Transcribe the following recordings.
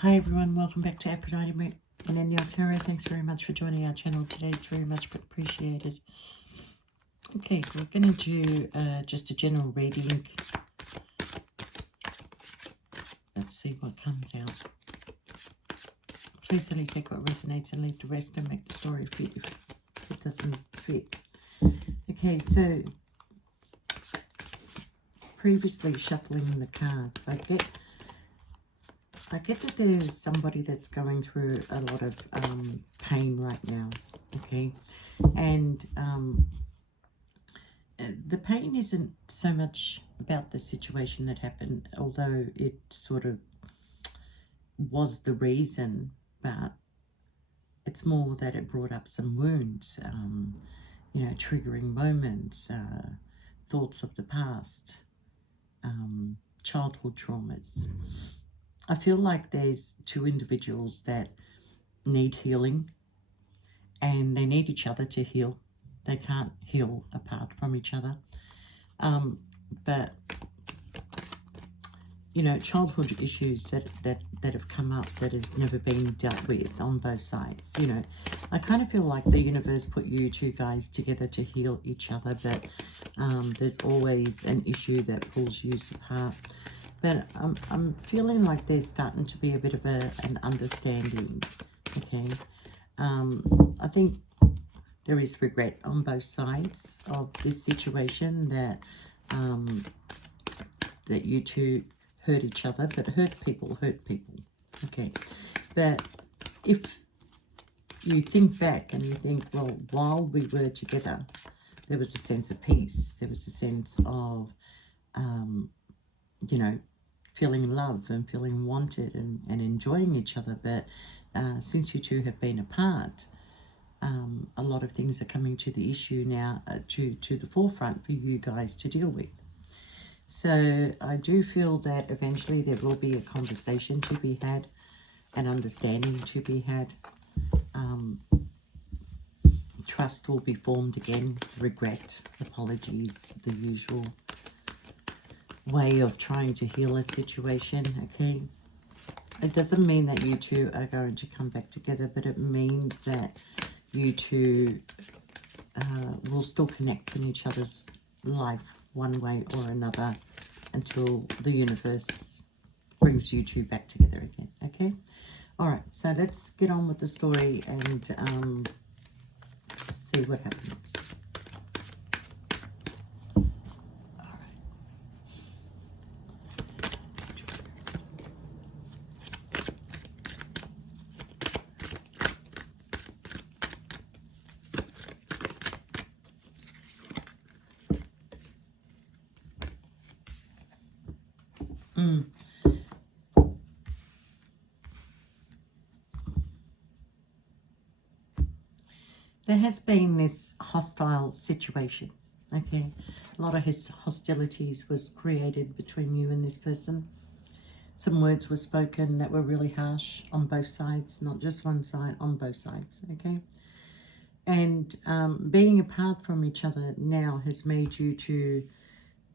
Hi everyone, welcome back to Aphrodite and India Tarot. Thanks very much for joining our channel today. It's very much appreciated. Okay, we're going to do just a general reading. Let's see what comes out. Please only take what resonates and leave the rest, and make the story fit if it doesn't fit. Okay, so previously shuffling the cards, I get that there's somebody that's going through a lot of pain right now, okay? And the pain isn't so much about the situation that happened, although it sort of was the reason, but it's more that it brought up some wounds, triggering moments, thoughts of the past, childhood traumas. I feel like there's two individuals that need healing, and they need each other to heal. They can't heal apart from each other. But childhood issues that have come up that has never been dealt with on both sides. I kind of feel like the universe put you two guys together to heal each other, but there's always an issue that pulls you apart. But I'm feeling like there's starting to be a bit of an understanding, okay? I think there is regret on both sides of this situation that that you two hurt each other, but hurt people, okay? But if you think back and you think, well, while we were together, there was a sense of peace, there was a sense of, feeling loved and feeling wanted and enjoying each other. But since you two have been apart, a lot of things are coming to the issue now, to the forefront for you guys to deal with. So I do feel that eventually there will be a conversation to be had, an understanding to be had. Trust will be formed again, regret, apologies, the usual way of trying to heal a situation, okay? It doesn't mean that you two are going to come back together, but it means that you two will still connect in each other's life one way or another until the universe brings you two back together again, okay? All right, so let's get on with the story and see what happens. There has been this hostile situation, okay? A lot of hostilities was created between you and this person. Some words were spoken that were really harsh on both sides, not just one side, on both sides, okay? And being apart from each other now has made you to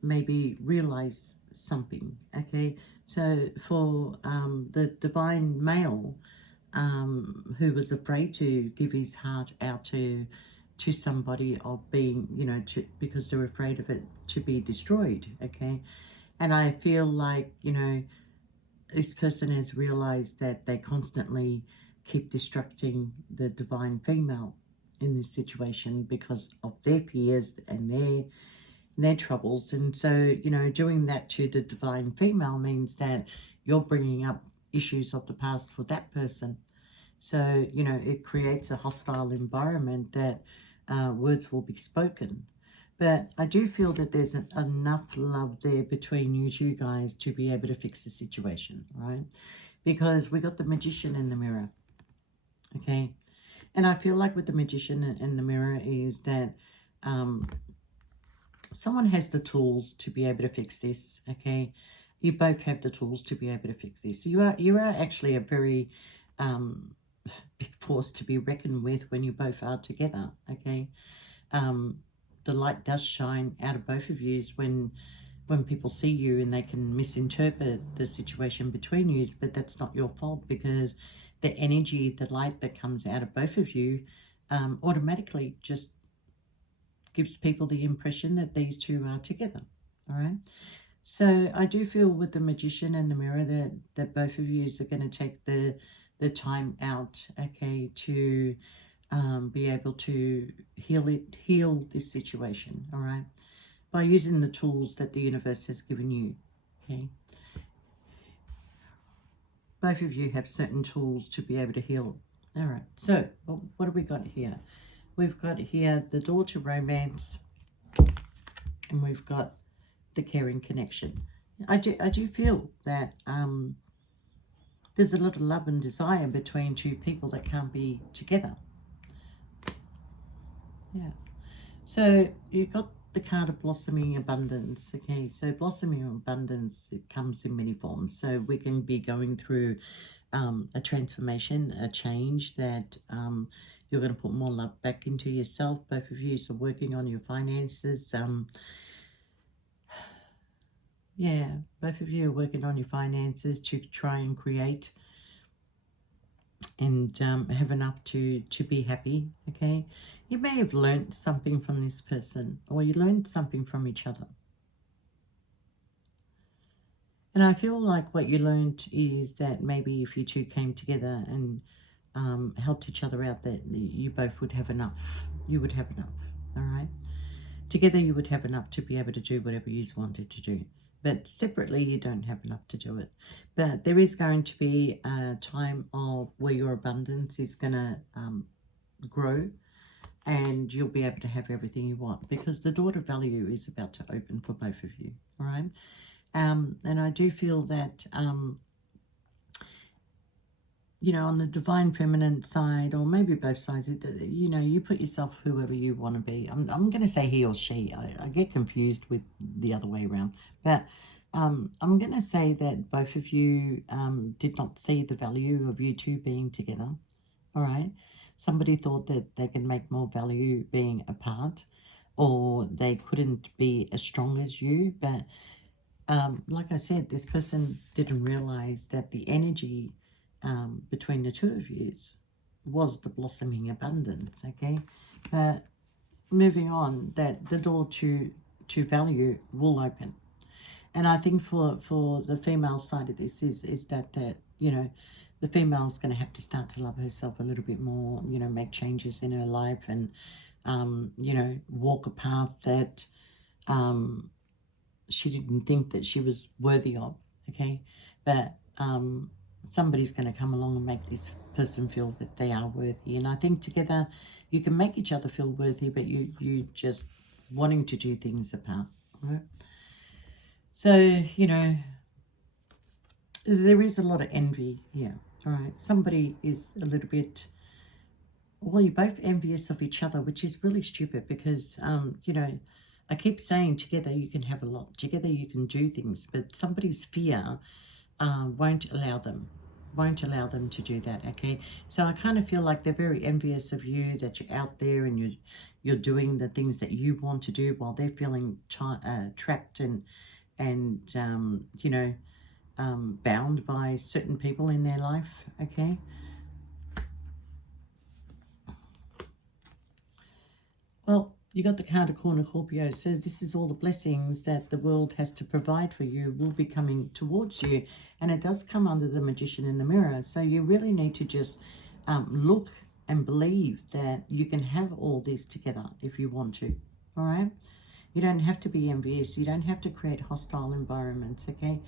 maybe realize something, okay? So for the divine male, who was afraid to give his heart out to somebody, of being, because they're afraid of it to be destroyed, okay? And I feel like, this person has realized that they constantly keep destructing the divine female in this situation because of their fears and their troubles. And so, doing that to the divine female means that you're bringing up issues of the past for that person. So, it creates a hostile environment that words will be spoken. But I do feel that there's enough love there between you two guys to be able to fix the situation, right? Because we got the Magician in the mirror, okay? And I feel like with the Magician in the mirror is that someone has the tools to be able to fix this, okay? You both have the tools to be able to fix this. You are actually a very big force to be reckoned with when you both are together, okay? The light does shine out of both of you when when people see you and they can misinterpret the situation between you, but that's not your fault, because the energy, the light that comes out of both of you automatically just gives people the impression that these two are together. All right. So I do feel with the Magician and the Mirror that both of you are going to take the time out, okay, to be able to heal this situation, all right, by using the tools that the universe has given you, okay. Both of you have certain tools to be able to heal. All right, so what have we got here? We've got here the door to romance, and we've got the caring connection. I do feel that there's a lot of love and desire between two people that can't be together. Yeah. So you've got the card of blossoming abundance. Okay, so blossoming abundance, it comes in many forms. So we can be going through a transformation, a change that you're going to put more love back into yourself. Both of you are working on your finances. Yeah, both of you are working on your finances to try and create and have enough to be happy. Okay, you may have learned something from this person, or you learned something from each other. And I feel like what you learned is that maybe if you two came together and helped each other out, that you both would have enough. You would have enough, all right? Together you would have enough to be able to do whatever you wanted to do. But separately, you don't have enough to do it. But there is going to be a time of where your abundance is going to grow, and you'll be able to have everything you want, because the door to value is about to open for both of you, all right? And I do feel that, you know, on the divine feminine side, or maybe both sides, you know, you put yourself whoever you want to be. I'm going to say he or she. I get confused with the other way around. But I'm going to say that both of you did not see the value of you two being together. All right. Somebody thought that they could make more value being apart, or they couldn't be as strong as you. But like I said, this person didn't realize that the energy between the two of you was the blossoming abundance, okay? But moving on, that the door to value will open. And I think for the female side of this is that you know, the female's going to have to start to love herself a little bit more, you know, make changes in her life, and, you know, walk a path that she didn't think that she was worthy of, okay? But somebody's going to come along and make this person feel that they are worthy. And I think together you can make each other feel worthy, but you just wanting to do things apart, right? So, you know, there is a lot of envy here, all right? Somebody is a little bit, well, you're both envious of each other, which is really stupid, because, you know, I keep saying together you can have a lot, together you can do things, but somebody's fear won't allow them to do that, okay? So I kind of feel like they're very envious of you, that you're out there and you're doing the things that you want to do, while they're feeling trapped and you know, bound by certain people in their life, okay? Well, you got the card of cornucopia, so this is all the blessings that the world has to provide for you will be coming towards you, and it does come under the Magician in the Mirror. So you really need to just look and believe that you can have all this together if you want to, all right? You don't have to be envious. You don't have to create hostile environments, okay?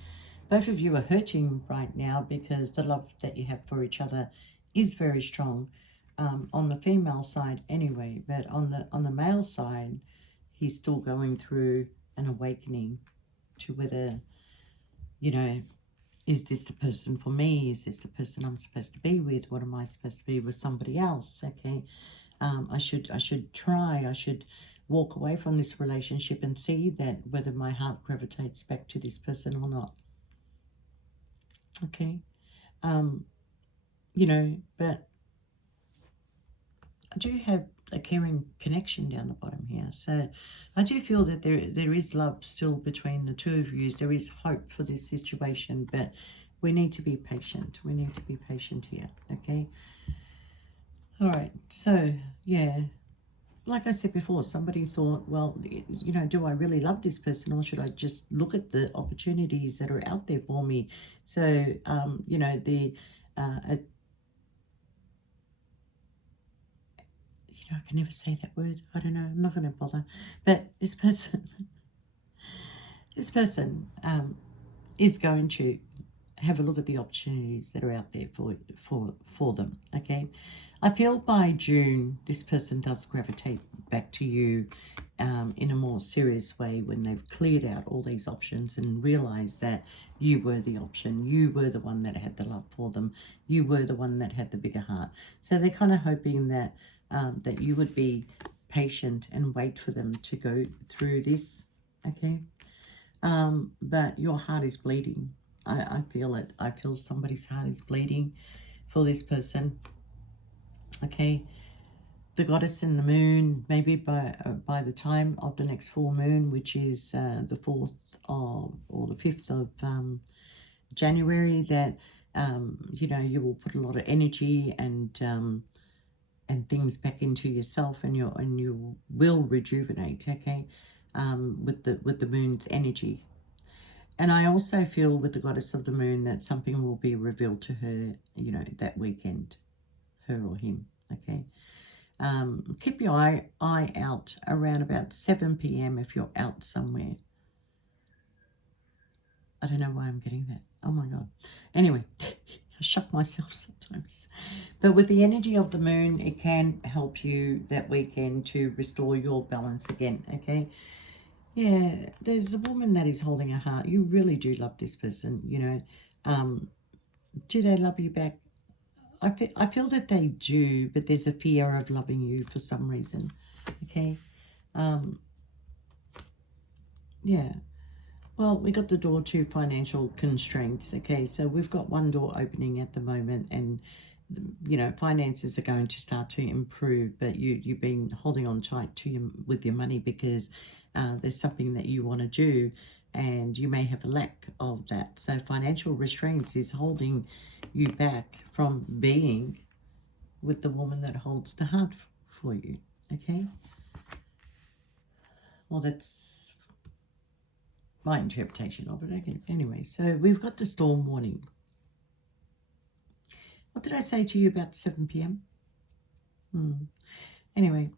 Both of you are hurting right now because the love that you have for each other is very strong. On the female side anyway, but on the male side, he's still going through an awakening to whether, you know, is this the person for me? Is this the person I'm supposed to be with? What am I supposed to be with somebody else? Okay, I should try. I should walk away from this relationship and see that whether my heart gravitates back to this person or not. Okay, you know, but I do have a caring connection down the bottom here. So I do feel that there is love still between the two of you. There is hope for this situation, but we need to be patient. We need to be patient here, okay? All right, so, yeah, like I said before, somebody thought, well, you know, do I really love this person, or should I just look at the opportunities that are out there for me? So, you know, you know, I can never say that word. I don't know. I'm not going to bother. But this person, this person is going to have a look at the opportunities that are out there for them. Okay, I feel by June this person does gravitate back to you in a more serious way when they've cleared out all these options and realized that you were the option, you were the one that had the love for them, you were the one that had the bigger heart. So they're kind of hoping that that you would be patient and wait for them to go through this. Okay, but your heart is bleeding. I feel it. I feel somebody's heart is bleeding for this person. Okay, the goddess and the moon, maybe by the time of the next full moon, which is the 4th of, or the 5th of January, that you know, you will put a lot of energy and things back into yourself, and you will rejuvenate. Okay, with the moon's energy. And I also feel with the goddess of the moon that something will be revealed to her, you know, that weekend, her or him, okay? Keep your eye out around about 7 p.m. if you're out somewhere. I don't know why I'm getting that. Oh, my God. Anyway, I shock myself sometimes. But with the energy of the moon, it can help you that weekend to restore your balance again, okay? Yeah, there's a woman that is holding a heart. You really do love this person, you know. Do they love you back? I feel that they do, but there's a fear of loving you for some reason, okay? Yeah. Well, we got the door to financial constraints, okay? So we've got one door opening at the moment, and, you know, finances are going to start to improve, but you've been holding on tight to with your money because there's something that you want to do, and you may have a lack of that. So financial restraints is holding you back from being with the woman that holds the heart for you, okay? Well, that's my interpretation of it. Okay. Anyway, so we've got the storm warning. What did I say to you about 7 p.m.? Anyway,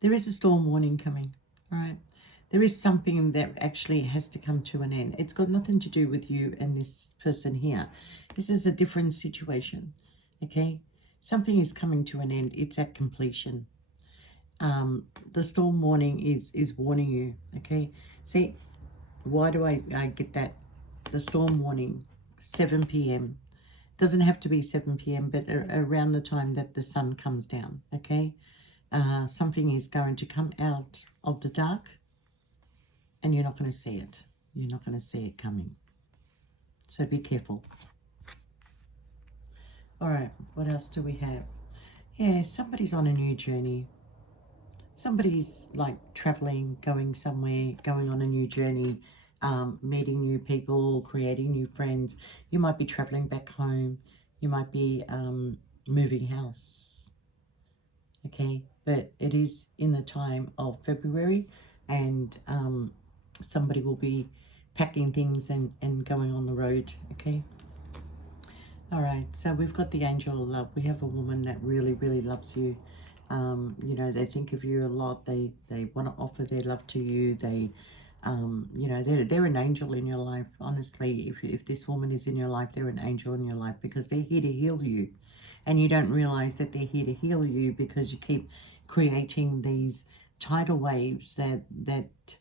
there is a storm warning coming, all right? There is something that actually has to come to an end. It's got nothing to do with you and this person here. This is a different situation, okay? Something is coming to an end. It's at completion. The storm warning is warning you, okay? See, why do I get that? The storm warning, 7 p.m. Doesn't have to be 7 p.m., but around the time that the sun comes down, okay? Something is going to come out of the dark, and you're not going to see it. You're not going to see it coming. So be careful. All right, what else do we have? Yeah, somebody's on a new journey. Somebody's like traveling, going somewhere, going on a new journey, meeting new people, creating new friends. You might be traveling back home. You might be moving house. Okay, but it is in the time of February, and somebody will be packing things and going on the road. Okay. All right, so we've got the angel of love. We have a woman that really, really loves you. You know, they think of you a lot. They want to offer their love to you. They, you know, they're an angel in your life. Honestly, if this woman is in your life, they're an angel in your life because they're here to heal you. And you don't realize that they're here to heal you because you keep creating these tidal waves that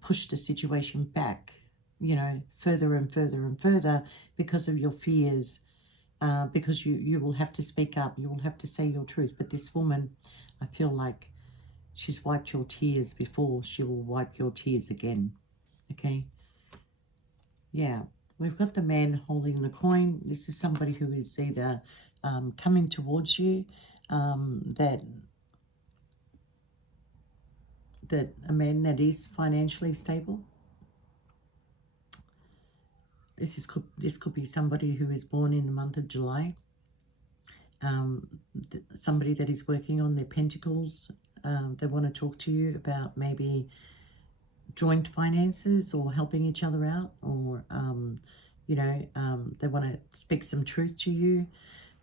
push the situation back, you know, further and further and further because of your fears, because you will have to speak up, you will have to say your truth. But this woman, I feel like she's wiped your tears before, she will wipe your tears again, okay? Yeah, we've got the man holding the coin. This is somebody who is either coming towards you, that a man that is financially stable. This could be somebody who is born in the month of July. Somebody that is working on their pentacles. They want to talk to you about maybe joint finances or helping each other out, or they want to speak some truth to you.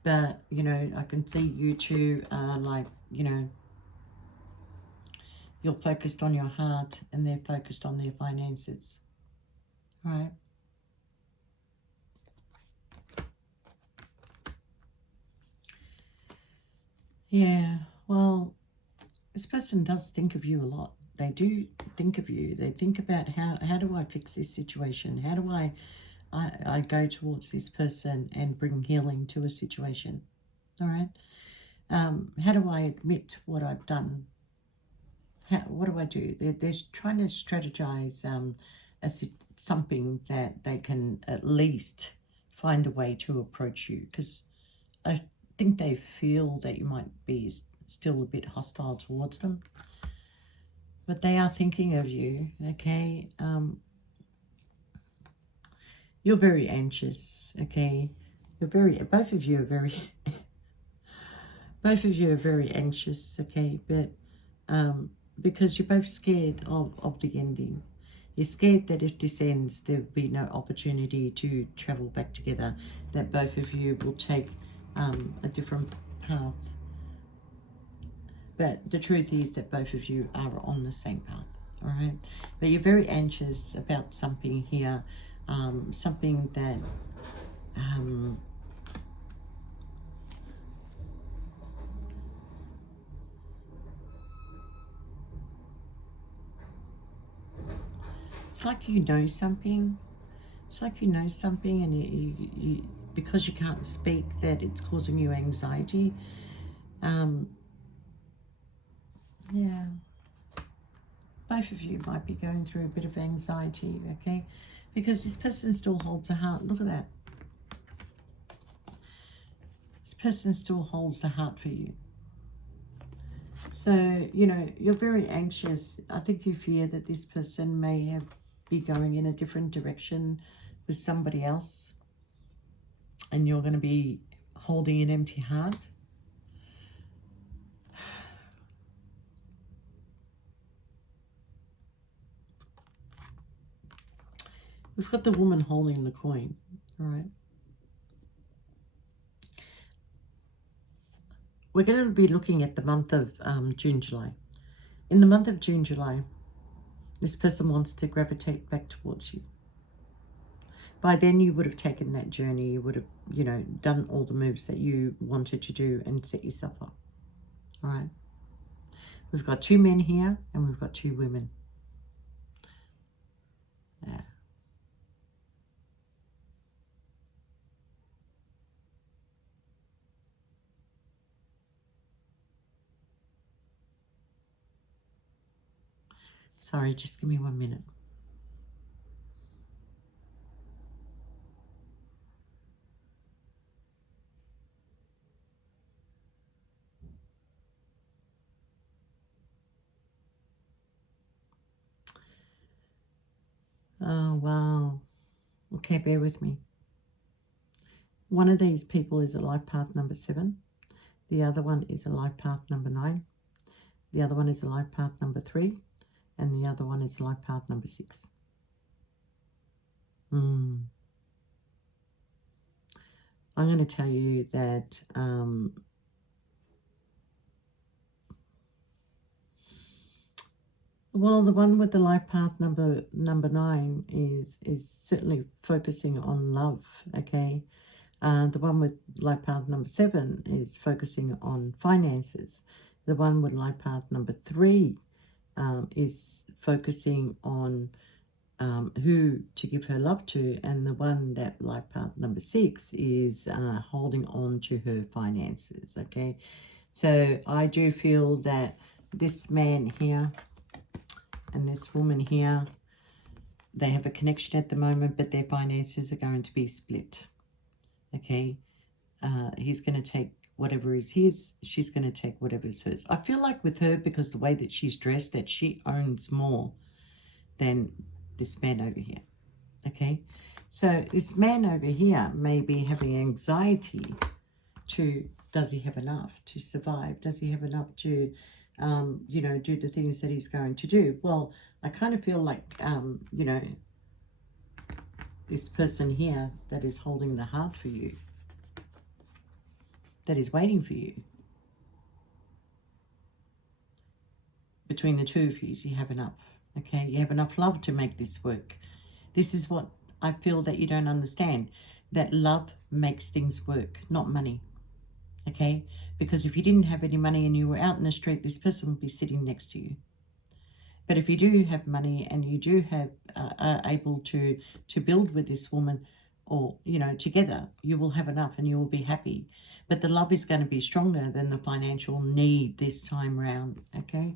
But I can see you two are like, you're focused on your heart and they're focused on their finances. All right. Yeah, well, this person does think of you a lot. They do think of you. They think about how do I fix this situation? How do I go towards this person and bring healing to a situation? All right. How do I admit what I've done? What do I do? They're trying to strategize something that they can at least find a way to approach you, because I think they feel that you might be still a bit hostile towards them. But they are thinking of you, okay? You're very anxious, okay? Both of you are very anxious, okay? But because you're both scared of the ending. You're scared that if this ends, there'll be no opportunity to travel back together, that both of you will take a different path. But the truth is that both of you are on the same path, all right? But you're very anxious about something here, something that it's like you know something. It's like you know something, and you because you can't speak, that it's causing you anxiety. Yeah. Both of you might be going through a bit of anxiety, okay? Because this person still holds a heart. Look at that. This person still holds a heart for you. So, you're very anxious. I think you fear that this person may be going in a different direction with somebody else, and you're going to be holding an empty heart. We've got the woman holding the coin, all right? We're going to be looking at the month of June, July. In the month of June, July, this person wants to gravitate back towards you. By then, you would have taken that journey. You would have, done all the moves that you wanted to do and set yourself up. All right. We've got two men here and we've got two women. Yeah. Sorry, just give me 1 minute. Oh, wow. Okay, bear with me. One of these people is a life path number 7. The other one is a life path number 9. The other one is a life path number 3. And the other one is a life path number 6. I'm going to tell you that well, the one with the life path number 9 is certainly focusing on love, okay? The one with life path number 7 is focusing on finances. The one with life path number 3 is focusing on who to give her love to, and the one that life path number 6 is holding on to her finances, okay? So I do feel that this man here and this woman here, they have a connection at the moment, but their finances are going to be split, okay? He's going to take whatever is his, she's going to take whatever is hers. I feel like with her, because the way that she's dressed, that she owns more than this man over here. Okay, so this man over here may be having anxiety to, does he have enough to survive? Does he have enough to, you know, do the things that he's going to do? Well, I kind of feel like, you know, this person here that is holding the heart for you, that is waiting for you. Between the two of you have enough, okay? You have enough love to make this work. This is what I feel that you don't understand, that love makes things work, not money, okay? Because if you didn't have any money and you were out in the street, this person would be sitting next to you. But if you do have money and you do have, are able to build with this woman, or, you know, together, you will have enough and you will be happy. But the love is going to be stronger than the financial need this time round, okay?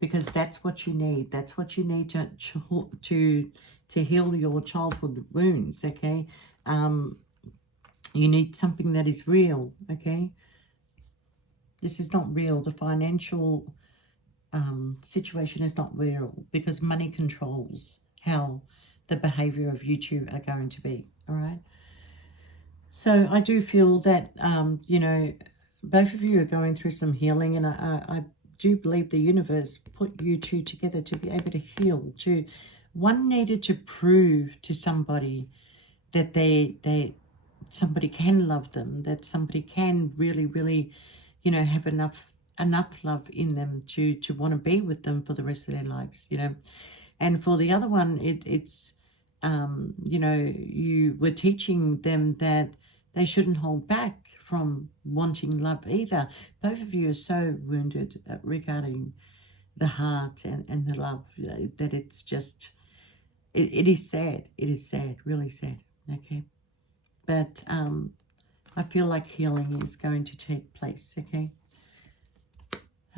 Because that's what you need. That's what you need to heal your childhood wounds, okay? You need something that is real, okay? This is not real. The financial situation is not real, because money controls how the behavior of you two are going to be, all right? So I do feel that, you know, both of you are going through some healing, and I do believe the universe put you two together to be able to heal. One needed to prove to somebody that somebody can love them, that somebody can really, really, you know, have enough love in them to want to be with them for the rest of their lives, you know. And for the other one, it's you know, you were teaching them that they shouldn't hold back from wanting love either. Both of you are so wounded regarding the heart and the love, that it's just, it is sad. It is sad, really sad, okay? But I feel like healing is going to take place, okay?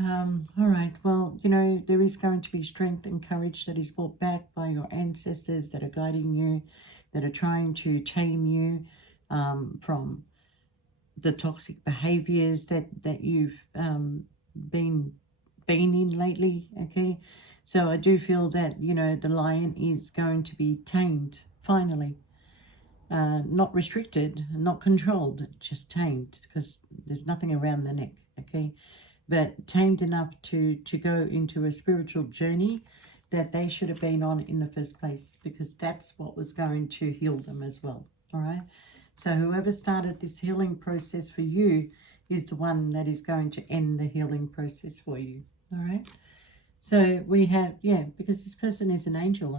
All right, well, you know, there is going to be strength and courage that is brought back by your ancestors that are guiding you, that are trying to tame you from the toxic behaviors that you've been in lately, okay? So I do feel that, you know, the lion is going to be tamed, finally. Not restricted, not controlled, just tamed, because there's nothing around the neck, okay? But tamed enough to go into a spiritual journey that they should have been on in the first place, because that's what was going to heal them as well, all right? So whoever started this healing process for you is the one that is going to end the healing process for you, all right? So we have, yeah, because this person is an angel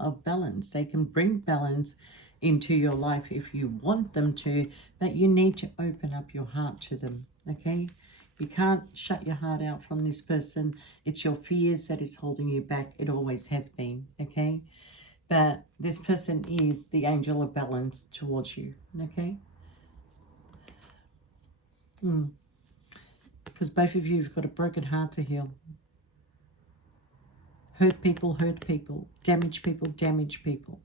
of balance. They can bring balance into your life if you want them to, but you need to open up your heart to them, okay? You can't shut your heart out from this person. It's your fears that is holding you back. It always has been, okay? But this person is the angel of balance towards you, okay? Because both of you have got a broken heart to heal. Hurt people, damage people.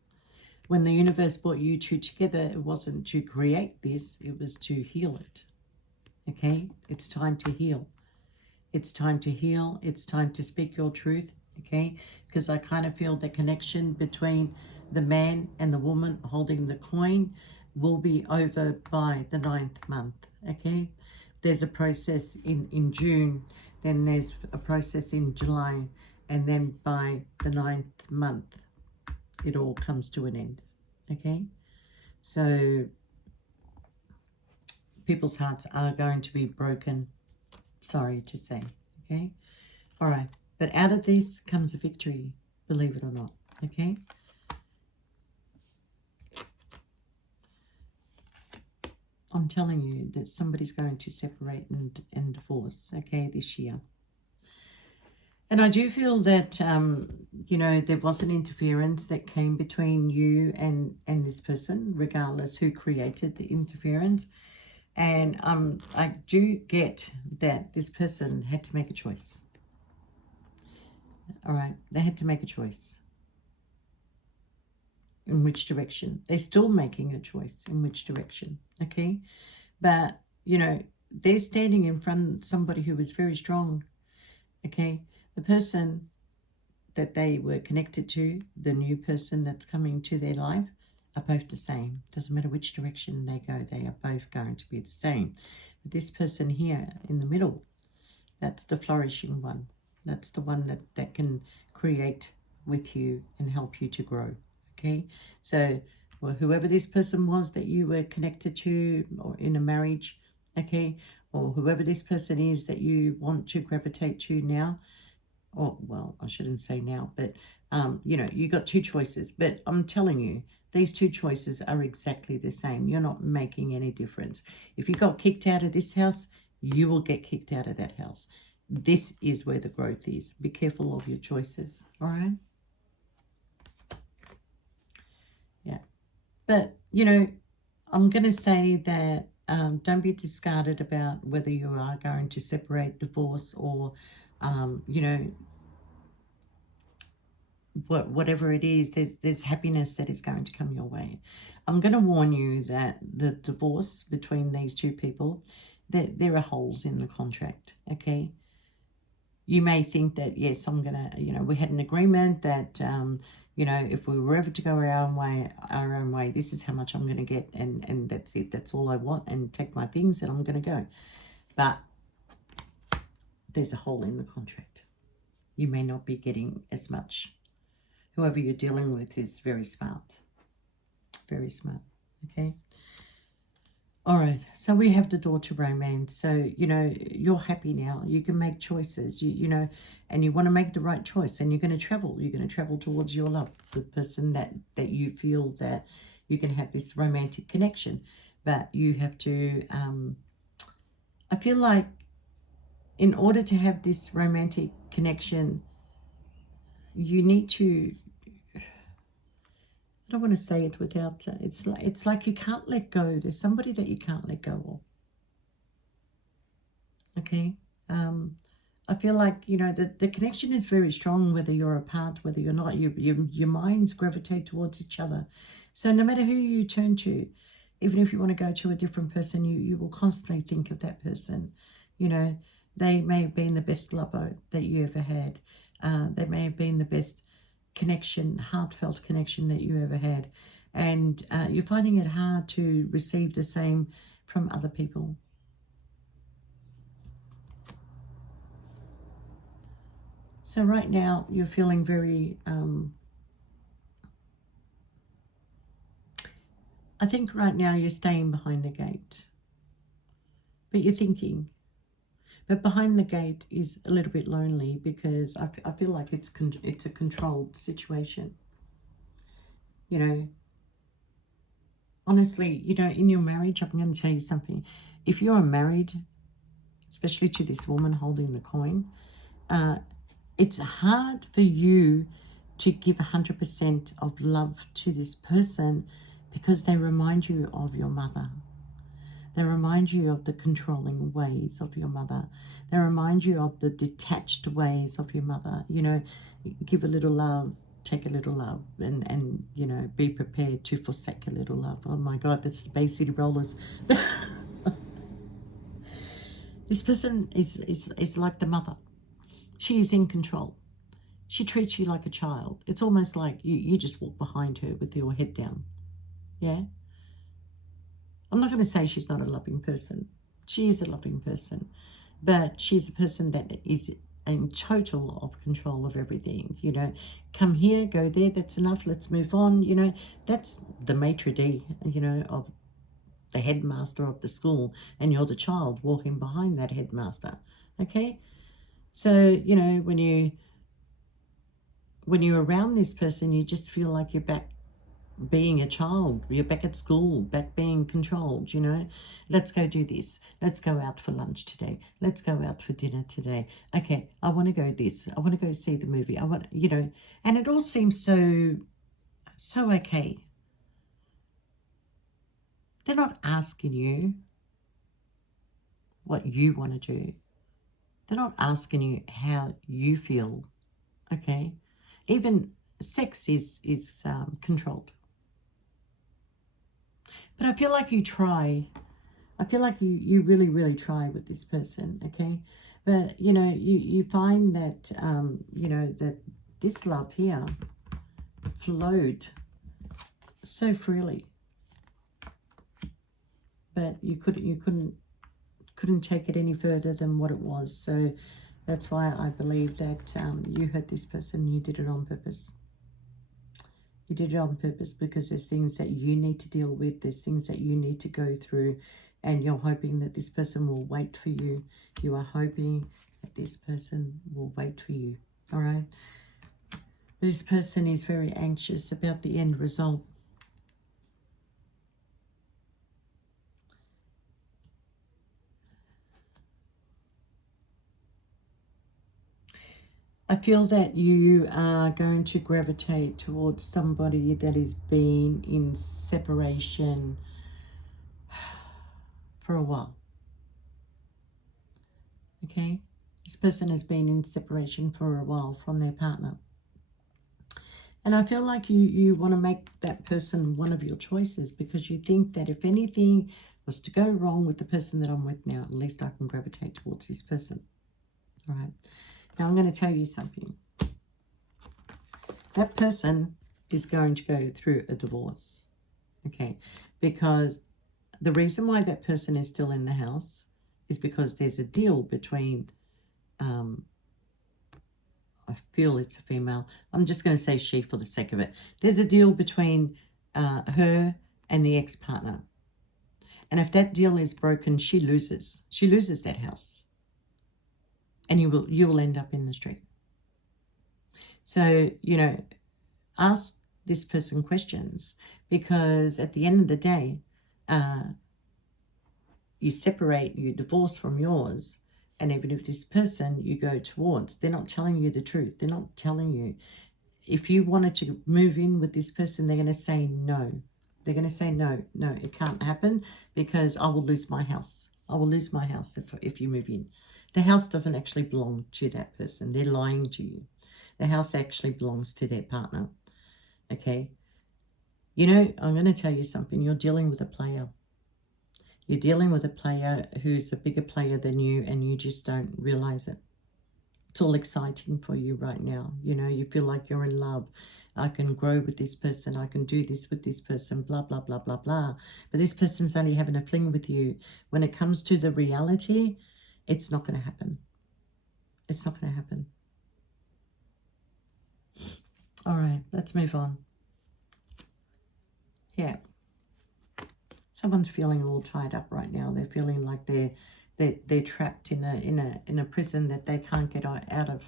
When the universe brought you two together, it wasn't to create this, it was to heal it. Okay? It's time to heal. It's time to heal. It's time to speak your truth. Okay? Because I kind of feel the connection between the man and the woman holding the coin will be over by the 9th month. Okay? There's a process in June, then there's a process in July, and then by the 9th month, it all comes to an end, okay? So people's hearts are going to be broken, sorry to say, okay? All right, but out of this comes a victory, believe it or not, okay? I'm telling you that somebody's going to separate and divorce, okay, this year. And I do feel that, you know, there was an interference that came between you and this person, regardless who created the interference. And I do get that this person had to make a choice. All right, they had to make a choice. In which direction? They're still making a choice in which direction, okay? But, you know, they're standing in front of somebody who is very strong, okay? The person that they were connected to, the new person that's coming to their life, are both the same. Doesn't matter which direction they go, they are both going to be the same. But this person here in the middle, that's the flourishing one. That's the one that can create with you and help you to grow, okay? So, well, whoever this person was that you were connected to or in a marriage, okay, or whoever this person is that you want to gravitate to now, or, well, I shouldn't say now, but, you know, you got two choices. But I'm telling you, these two choices are exactly the same. You're not making any difference. If you got kicked out of this house, you will get kicked out of that house. This is where the growth is. Be careful of your choices, all right? Yeah. But, you know, I'm going to say that don't be discarded about whether you are going to separate, divorce, or, you know, whatever it is, there's happiness that is going to come your way. I'm going to warn you that the divorce between these two people, there are holes in the contract, okay? You may think that, yes, I'm going to, you know, we had an agreement that, you know, if we were ever to go our own way, this is how much I'm going to get, and that's it. That's all I want, and take my things and I'm going to go. But there's a hole in the contract. You may not be getting as much. Whoever you're dealing with is very smart. Very smart. Okay. All right. So we have the door to romance. So, you know, you're happy now. You can make choices, you know, and you want to make the right choice, and you're going to travel. You're going to travel towards your love, the person that you feel that you can have this romantic connection. But you have to, I feel like in order to have this romantic connection, you need to, I don't want to say it without, it's like you can't let go. There's somebody that you can't let go of. Okay. I feel like, you know, the connection is very strong, whether you're apart, whether you're not. Your minds gravitate towards each other. So no matter who you turn to, even if you want to go to a different person, you will constantly think of that person. You know, they may have been the best lover that you ever had. They may have been the best connection, heartfelt connection that you ever had. And you're finding it hard to receive the same from other people. So right now you're feeling very, I think right now you're staying behind the gate, but you're thinking. But behind the gate is a little bit lonely because I feel like it's a controlled situation. You know, honestly, you know, in your marriage, I'm going to tell you something. If you are married, especially to this woman holding the coin, it's hard for you to give 100% of love to this person because they remind you of your mother. They remind you of the controlling ways of your mother. They remind you of the detached ways of your mother. You know, give a little love, take a little love, and you know, be prepared to forsake a little love. Oh my God, that's the Bay City Rollers. This person is like the mother. She is in control. She treats you like a child. It's almost like you just walk behind her with your head down. Yeah? I'm not going to say she's not a loving person. She is a loving person. But she's a person that is in total of control of everything. You know, come here, go there, that's enough, let's move on. You know, that's the maitre d', you know, of the headmaster of the school. And you're the child walking behind that headmaster. Okay? So, you know, when you're around this person, you just feel like you're back being a child. You're back at school, back being controlled, you know. Let's go do this. Let's go out for lunch today. Let's go out for dinner today. Okay, I want to go this. I want to go see the movie. I want, you know, and it all seems so okay. They're not asking you what you want to do. They're not asking you how you feel, okay? Even sex is controlled. But I feel like I feel like you really, really try with this person, okay? But, you know, you find that, you know, that this love here flowed so freely. But you couldn't take it any further than what it was. So that's why I believe that you hurt this person. You did it on purpose. You did it on purpose because there's things that you need to deal with. There's things that you need to go through. And you're hoping that this person will wait for you. You are hoping that this person will wait for you. All right? This person is very anxious about the end result. I feel that you are going to gravitate towards somebody that has been in separation for a while. Okay? This person has been in separation for a while from their partner. And I feel like you want to make that person one of your choices because you think that if anything was to go wrong with the person that I'm with now, at least I can gravitate towards this person. All right? Now, I'm going to tell you something. That person is going to go through a divorce, okay? Because the reason why that person is still in the house is because there's a deal between, I feel it's a female. I'm just going to say she for the sake of it. There's a deal between her and the ex-partner. And if that deal is broken, she loses. She loses that house. And you will end up in the street. So, you know, ask this person questions because at the end of the day, you separate, you divorce from yours, and even if this person you go towards, they're not telling you the truth. They're not telling you. If you wanted to move in with this person, they're going to say no. They're going to say no, it can't happen because I will lose my house. I will lose my house if you move in. The house doesn't actually belong to that person. They're lying to you. The house actually belongs to their partner. Okay? You know, I'm going to tell you something. You're dealing with a player. You're dealing with a player who's a bigger player than you, and you just don't realize it. It's all exciting for you right now. You know, you feel like you're in love. I can grow with this person. I can do this with this person, blah, blah, blah, blah, blah. But this person's only having a fling with you. When it comes to the reality, it's not going to happen. It's not going to happen. All right, let's move on. Yeah. Someone's feeling all tied up right now. They're feeling like they're trapped in a prison that they can't get out of.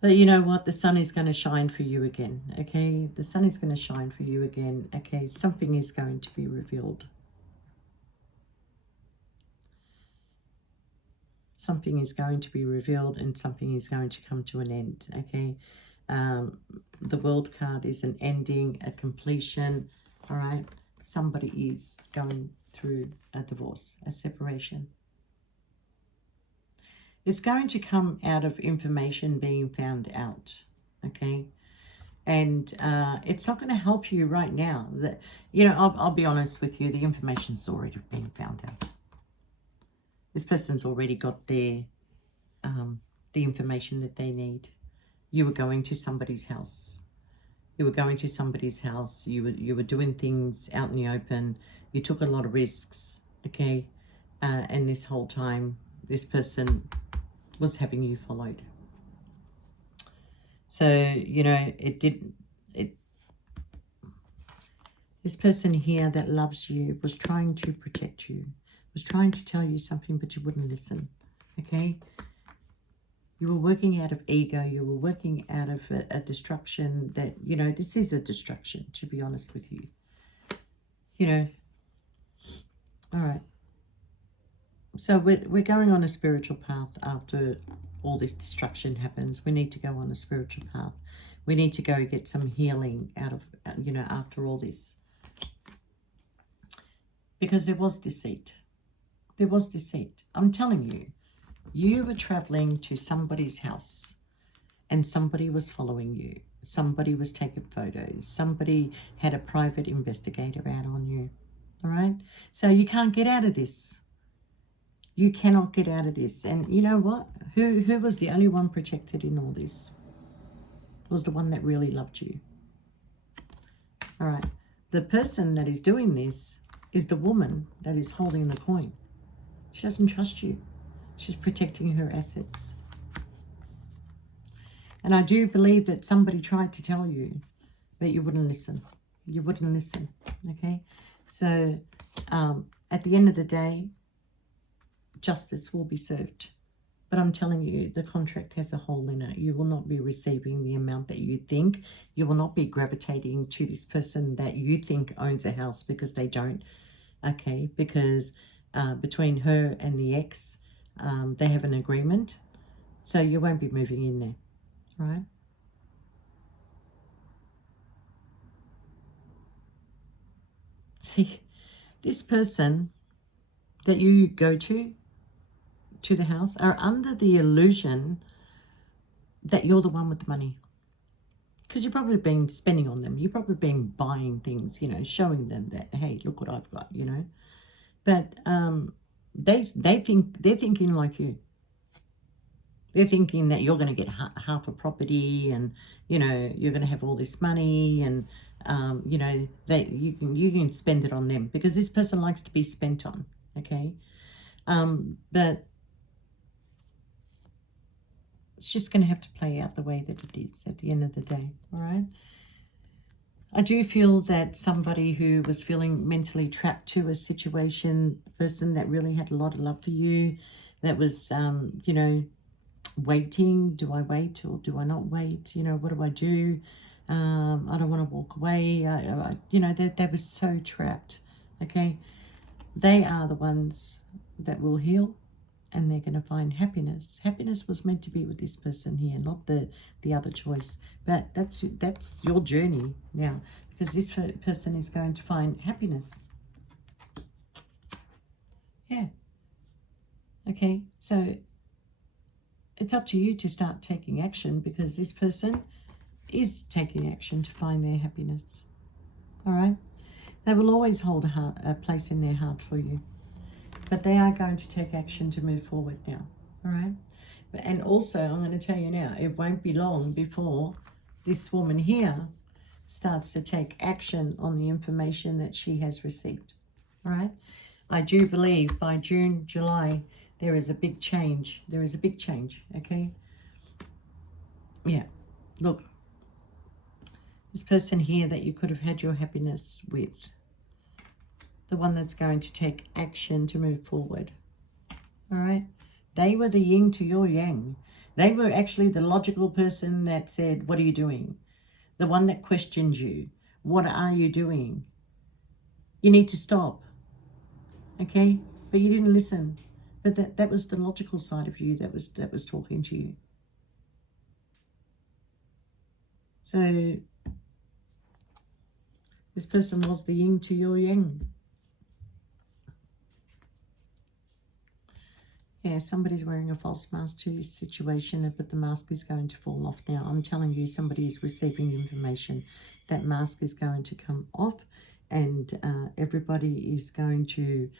But you know what? The sun is going to shine for you again, okay? The sun is going to shine for you again, okay? Something is going to be revealed. Something is going to be revealed and something is going to come to an end, okay? The World card is an ending, a completion, all right? Somebody is going through a divorce, a separation. It's going to come out of information being found out, okay? And it's not going to help you right now. That, you know, I'll be honest with you, the information's already been found out. This person's already got their the information that they need. You were going to somebody's house. You were going to somebody's house. You were doing things out in the open. You took a lot of risks, okay? And this whole time, this person was having you followed. So, you know, this person here that loves you was trying to protect you, was trying to tell you something, but you wouldn't listen, okay? You were working out of ego. You were working out of a destruction that, you know, this is a destruction, to be honest with you. You know, all right. So we're going on a spiritual path after all this destruction happens. We need to go on a spiritual path. We need to go get some healing out of, you know, after all this. Because there was deceit. There was deceit. I'm telling you. You were traveling to somebody's house and somebody was following you. somebody was taking photos, somebody had a private investigator out on you. All right, so you can't get out of this. You cannot get out of this. And you know what? Who was the only one protected in all this? It was the one that really loved you. All right. The person that is doing this is the woman that is holding the coin. She doesn't trust you. She's protecting her assets. And I do believe that somebody tried to tell you, but you wouldn't listen. You wouldn't listen. Okay. So at the end of the day, justice will be served. But I'm telling you, the contract has a hole in it. You will not be receiving the amount that you think. You will not be gravitating to this person that you think owns a house, because they don't. Okay, because between her and the ex, they have an agreement. So you won't be moving in there. All right? See, this person that you go to the house are under the illusion that you're the one with the money. Because you've probably been spending on them. You've probably been buying things, you know, showing them that, hey, look what I've got, you know. But they're thinking like you. They're thinking that you're going to get half a property, and you know you're going to have all this money, and you know that you can spend it on them, because this person likes to be spent on. Okay, but it's just going to have to play out the way that it is at the end of the day. All right. I do feel that somebody who was feeling mentally trapped to a situation, the person that really had a lot of love for you, that was, you know, waiting. Do I wait or do I not wait? You know, what do I do? I don't want to walk away. You know, they were so trapped. Okay. They are the ones that will heal, and they're going to find happiness. Happiness was meant to be with this person here, not the other choice. But that's your journey now, because this person is going to find happiness. Yeah. Okay, so it's up to you to start taking action, because this person is taking action to find their happiness. All right? They will always hold a place in their heart for you. But they are going to take action to move forward now. All right? And also, I'm going to tell you now, it won't be long before this woman here starts to take action on the information that she has received. All right? I do believe by June, July, there is a big change. There is a big change, okay? Yeah. Look, this person here that you could have had your happiness with, the one that's going to take action to move forward. All right? They were the yin to your yang. They were actually the logical person that said, what are you doing? The one that questioned you. What are you doing? You need to stop. Okay? But you didn't listen. But that was the logical side of you that was talking to you. So this person was the yin to your yang. Yeah, somebody's wearing a false mask to this situation, but the mask is going to fall off now. I'm telling you, somebody is receiving information. That mask is going to come off, and everybody is going to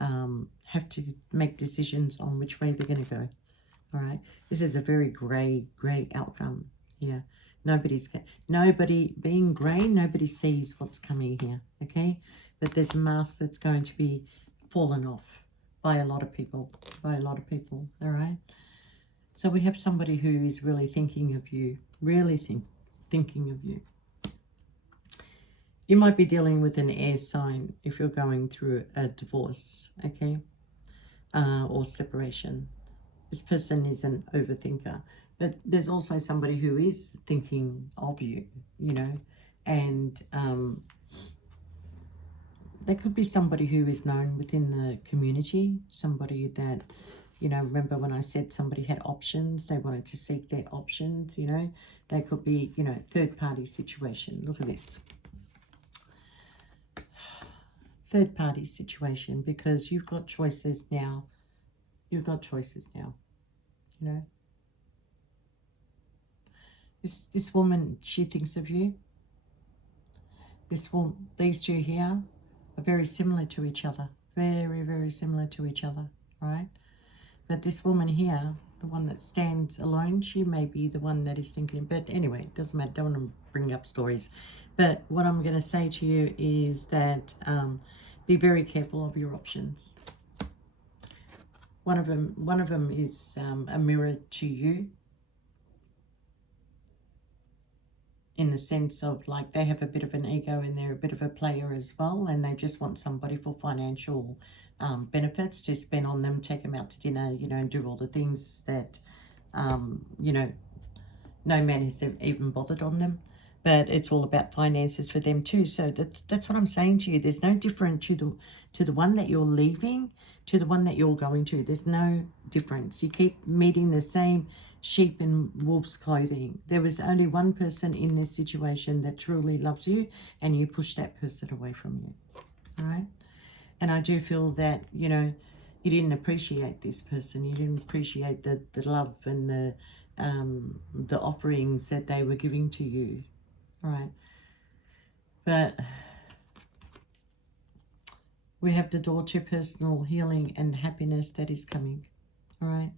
have to make decisions on which way they're going to go. All right. This is a very grey outcome. Yeah. Nobody being grey, nobody sees what's coming here. Okay. But there's a mask that's going to be fallen off by a lot of people. All right. So we have somebody who is really thinking of you. Really thinking of you. You might be dealing with an air sign if you're going through a divorce. Okay. Or separation. This person is an overthinker, but there's also somebody who is thinking of you, you know, and there could be somebody who is known within the community, somebody that, you know, remember when I said somebody had options, they wanted to seek their options, you know, they could be, you know, third-party situation. Look at this. Third-party situation, because you've got choices now. You've got choices now. You know, This woman, she thinks of you. These two here are very similar to each other. Very, very similar to each other, right? But this woman here, the one that stands alone, she may be the one that is thinking. But anyway, it doesn't matter. Don't want to bring up stories. But what I'm going to say to you is that be very careful of your options. One of them is a mirror to you, in the sense of like they have a bit of an ego and they're a bit of a player as well, and they just want somebody for financial benefits to spend on them, take them out to dinner, you know, and do all the things that, you know, no man has even bothered on them. But it's all about finances for them too. So that's what I'm saying to you. There's no difference to the one that you're leaving to the one that you're going to. There's no difference. You keep meeting the same sheep in wolf's clothing. There was only one person in this situation that truly loves you, and you push that person away from you. All right? And I do feel that, you know, you didn't appreciate this person. You didn't appreciate the love and the offerings that they were giving to you. All right. But we have the door to personal healing and happiness that is coming. All right.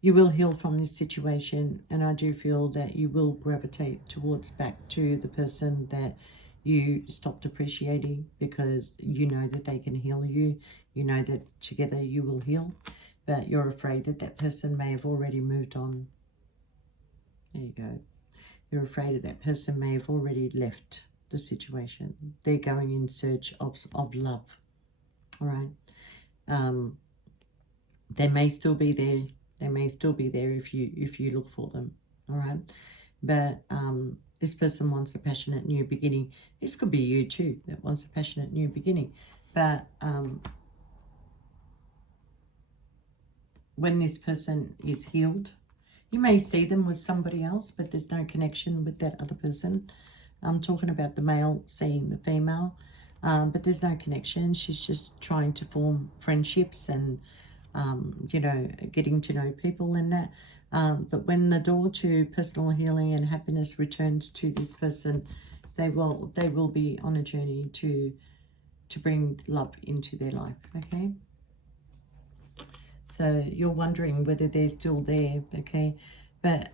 You will heal from this situation, and I do feel that you will gravitate towards back to the person that you stopped appreciating, because you know that they can heal you. You know that together you will heal, but you're afraid that that person may have already moved on. There you go. You're afraid that that person may have already left the situation. They're going in search of love. All right. They may still be there. They may still be there if you look for them. All right. But this person wants a passionate new beginning. This could be you too that wants a passionate new beginning. But when this person is healed, you may see them with somebody else, but there's no connection with that other person. I'm talking about the male seeing the female, but there's no connection. She's just trying to form friendships and, you know, getting to know people and that. But when the door to personal healing and happiness returns to this person, they will be on a journey to bring love into their life, okay? So you're wondering whether they're still there, okay? But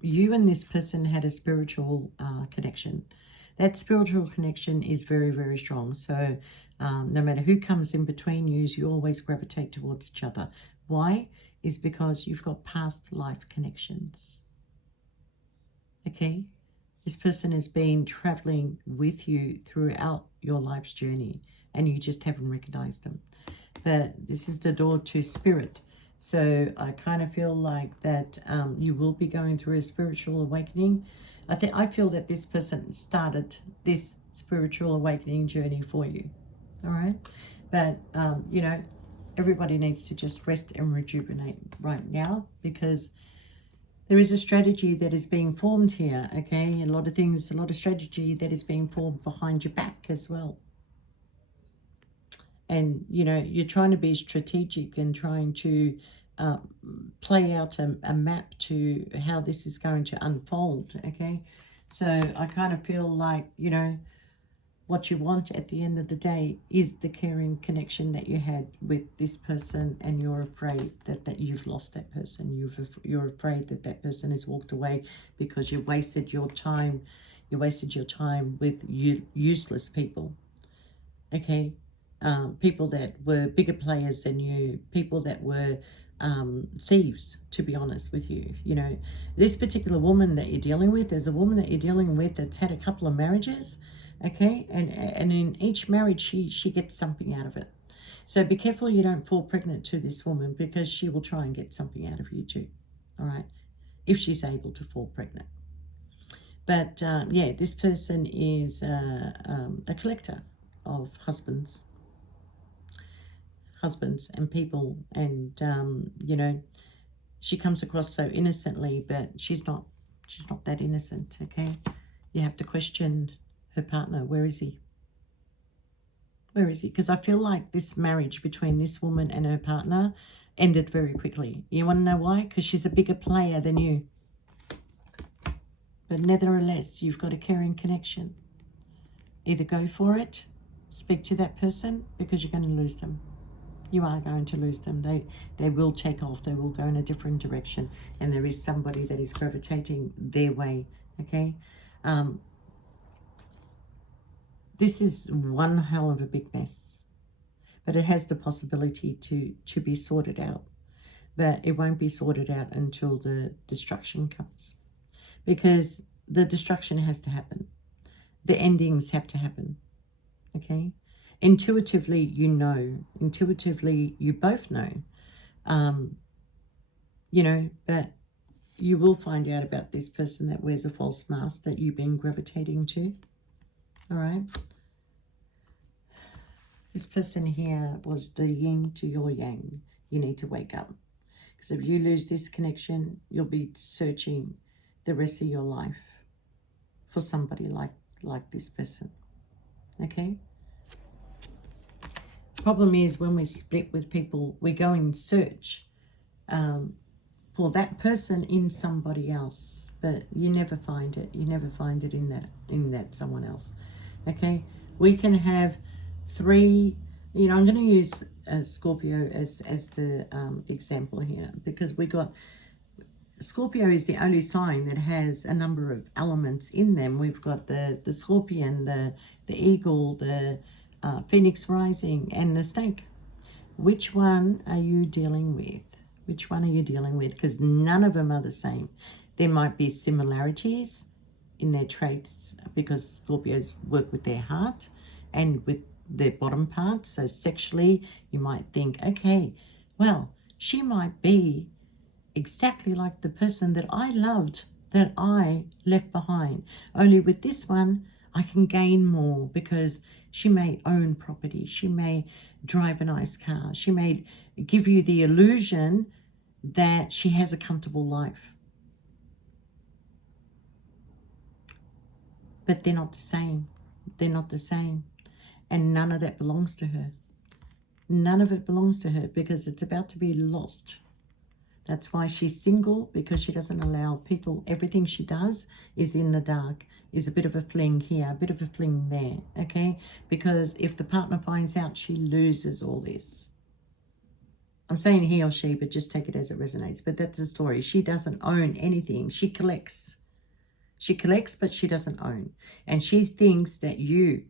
you and this person had a spiritual connection. That spiritual connection is very, very strong. So no matter who comes in between you always gravitate towards each other. Why? Is because you've got past life connections. Okay? This person has been traveling with you throughout your life's journey, and you just haven't recognized them. But this is the door to spirit. So I kind of feel like that you will be going through a spiritual awakening. I feel that this person started this spiritual awakening journey for you. All right. But, you know, everybody needs to just rest and rejuvenate right now, because there is a strategy that is being formed here. Okay. A lot of strategy that is being formed behind your back as well. And, you know, you're trying to be strategic and trying to play out a map to how this is going to unfold, okay? So I kind of feel like, you know, what you want at the end of the day is the caring connection that you had with this person, and you're afraid that you've lost that person. You're afraid that that person has walked away because you wasted your time. You wasted your time with useless people, okay? People that were bigger players than you, people that were thieves, to be honest with you. You know, this particular woman that you're dealing with is a woman that you're dealing with that's had a couple of marriages, okay? And in each marriage, she gets something out of it. So be careful you don't fall pregnant to this woman, because she will try and get something out of you too, all right? If she's able to fall pregnant. But yeah, this person is a collector of husbands and people, and you know, she comes across so innocently, but she's not that innocent, okay? You have to question her partner. Where is he? Where is he? Because I feel like this marriage between this woman and her partner ended very quickly. You want to know why? Because she's a bigger player than you. But nevertheless, you've got a caring connection. Either go for it, speak to that person, because you're going to lose them. You are going to lose them. They will take off. They will go in a different direction. And there is somebody that is gravitating their way. Okay? This is one hell of a big mess. But it has the possibility to be sorted out. But it won't be sorted out until the destruction comes. Because the destruction has to happen. The endings have to happen. Okay? Intuitively, you know. Intuitively, you both know. You know, but you will find out about this person that wears a false mask that you've been gravitating to. All right? This person here was the yin to your yang. You need to wake up. Because if you lose this connection, you'll be searching the rest of your life for somebody like this person. Okay? Problem is, when we split with people, we go in search for that person in somebody else, but you never find it. You never find it in that someone else. Okay? We can have 3, you know, I'm going to use Scorpio as the example here, because we got Scorpio is the only sign that has a number of elements in them. We've got the scorpion, the eagle, the phoenix rising, and the snake. Which one are you dealing with? Which one are you dealing with? Because none of them are the same. There might be similarities in their traits, because Scorpios work with their heart and with their bottom part. So sexually, you might think, okay, well, she might be exactly like the person that I loved, that I left behind. Only with this one, I can gain more, because she may own property. She may drive a nice car. She may give you the illusion that she has a comfortable life. But they're not the same. They're not the same. And none of that belongs to her. None of it belongs to her, because it's about to be lost. That's why she's single, because she doesn't allow people. Everything she does is in the dark, is a bit of a fling here, a bit of a fling there, okay? Because if the partner finds out, she loses all this. I'm saying he or she, but just take it as it resonates. But that's the story. She doesn't own anything. She collects. She collects, but she doesn't own. And she thinks that you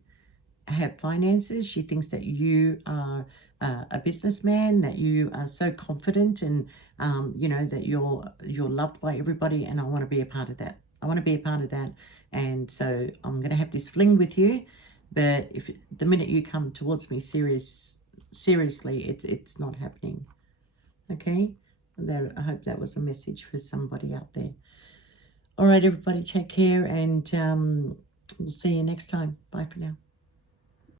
have finances. She thinks that you are a businessman, that you are so confident, and you know, that you're loved by everybody, and I want to be a part of that. I want to be a part of that. And so I'm going to have this fling with you, but if the minute you come towards me seriously, it's not happening. Okay? I hope that was a message for somebody out there. All right, everybody, take care, and we'll see you next time. Bye for now.